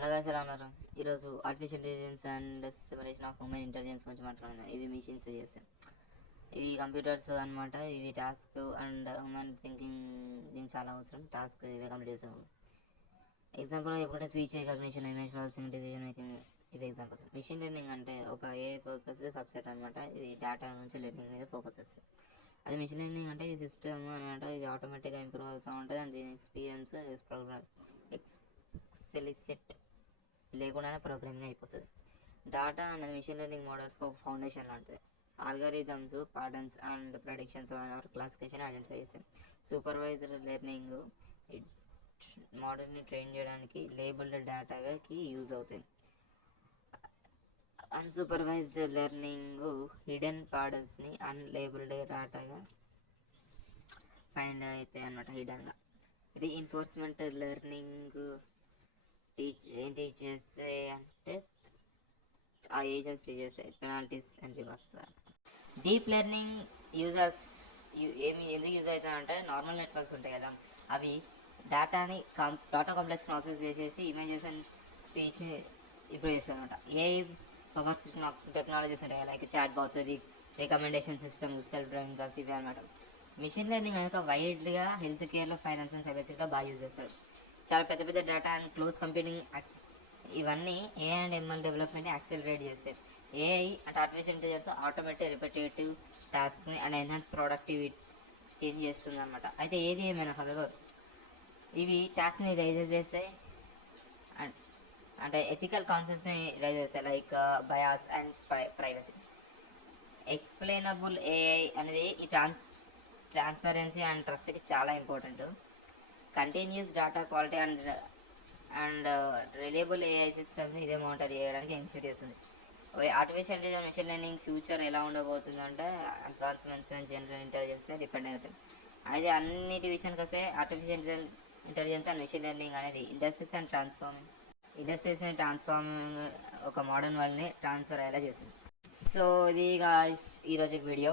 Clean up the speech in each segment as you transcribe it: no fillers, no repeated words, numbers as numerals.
అలాగే ఎలా ఉన్నారు? ఈరోజు artificial intelligence and separation of human intelligence గురించి మాట్లాడుకుందాం. ఇవి మిషన్స్ చేస్తాయి, ఇవి కంప్యూటర్స్ అనమాట. ఇవి టాస్క్ అండ్ హ్యూమన్ థింకింగ్ దీనికి చాలా అవసరం. టాస్క్ ఇవే కంప్లీట్ చేస్తాం. ఎగ్జాంపుల్ చెప్పుకుంటే speech recognition, image processing, decision making, ఇవి ఎగ్జాంపుల్స్. మిషన్ లెర్నింగ్ అంటే ఒక ఏ ఫోకస్ సబ్సెట్ అనమాట. ఇది డేటా నుంచి లెర్నింగ్ మీద ఫోకస్ చేస్తుంది. అది మిషన్ లెర్నింగ్ అంటే ఈ సిస్టమ్ అనమాట. ఇది ఆటోమేటిక్గా ఇంప్రూవ్ అవుతూ ఉంటుంది అండ్ దీని ఎక్స్పీరియన్స్ ప్రోగ్రామ్ ఎక్సెలిసెట్ లేకుండానే ప్రోగ్రామింగ్ అయిపోతుంది. డాటా అనేది మిషన్ లెర్నింగ్ మోడల్స్కి ఒక ఫౌండేషన్ లాంటిది. Algorithms, patterns and predictions or classification identify చేస్తాయి. సూపర్వైజ్డ్ లెర్నింగ్ మోడల్ని ట్రైన్ చేయడానికి లేబుల్డ్ డేటాకి యూజ్ అవుతాయి. అన్సూపర్వైజ్డ్ లెర్నింగ్ హిడెన్ ప్యాటర్న్స్ని అన్లేబుల్డ్ డేటాగా ఫైండ్ అవుతాయి అన్నమాట. హిడెన్గా రీఇన్ఫోర్స్మెంట్ లెర్నింగ్ ఏం టీచ్ చేస్తే అంటే ఆ ఏజెంట్స్ టీచ్ చేస్తాయి, పెనాల్టీస్ ఎంట్రీ వస్తారు. డీప్ లెర్నింగ్ యూజర్స్ ఎందుకు యూజ్ అవుతాయంటే నార్మల్ నెట్వర్క్స్ ఉంటాయి కదా, అవి డేటా కాంప్లెక్స్ ప్రాసెస్ చేసేసి ఇమేజెస్ అండ్ స్పీచ్ ఇంప్రూవ్ చేస్తాయి అనమాట. ఏఐ పవర్స్ టెక్నాలజీస్ ఉంటాయి, like chat bots, recommendation system, self driving cars, ఇవి అనమాట. మిషన్ లెర్నింగ్ అనేది వైడ్గా హెల్త్ కేర్లో, ఫైనాన్స్ అండ్ సైబర్ సెక్యూరిటీలో బాగా యూజ్ చేస్తారు. చాలా పెద్ద పెద్ద డేటా అండ్ క్లోజ్ కంప్యూటింగ్ ఇవన్నీ ఏఐ అండ్ ఎంఎల్ డెవలప్మెంట్ని యాక్సెలరేట్ చేస్తాయి. ఏఐ అంటే ఆర్టిఫిషియల్ ఇంటెలిజెన్స్ ఆటోమేటిక్ రిపిటేటివ్ టాస్క్ని అండ్ ఎన్హాన్స్ ప్రొడక్టివిటీని చేస్తుంది అనమాట. అయితే ఏది ఏమైనా హవెవర్ ఇవి టాస్క్ని రైజ్ చేస్తాయి అంటే ఎథికల్ కాన్సెప్ట్స్ని రైజ్ చేస్తాయి, like bias and privacy. Explainable AI అనేది ఈ ట్రాన్స్పరెన్సీ అండ్ ట్రస్ట్కి చాలా important. Continuous data quality and reliable AI సిస్టమ్ని ఇదే మానిటర్ చేయడానికి ఎన్ష్యూర్ చేస్తుంది. Artificial intelligence machine learning future ఎలా ఉండబోతుంది అంటే అడ్వాన్స్మెంట్స్ అండ్ జనరల్ ఇంటెలిజెన్స్ మీద డిపెండ్ అయి ఉంటుంది. అయితే అన్నిటి విషయానికి వస్తే artificial intelligence and machine learning అనేది ఇండస్ట్రీస్ని ట్రాన్స్ఫార్మింగ్ ఒక మోడర్న్ వరల్డ్ని ట్రాన్స్ఫర్ అయ్యేలా చేస్తుంది. సో ఇది గాయ్స్ ఈరోజు వీడియో.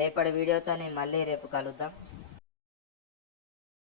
రేపటి వీడియోతో మళ్ళీ రేపు కలుద్దాం.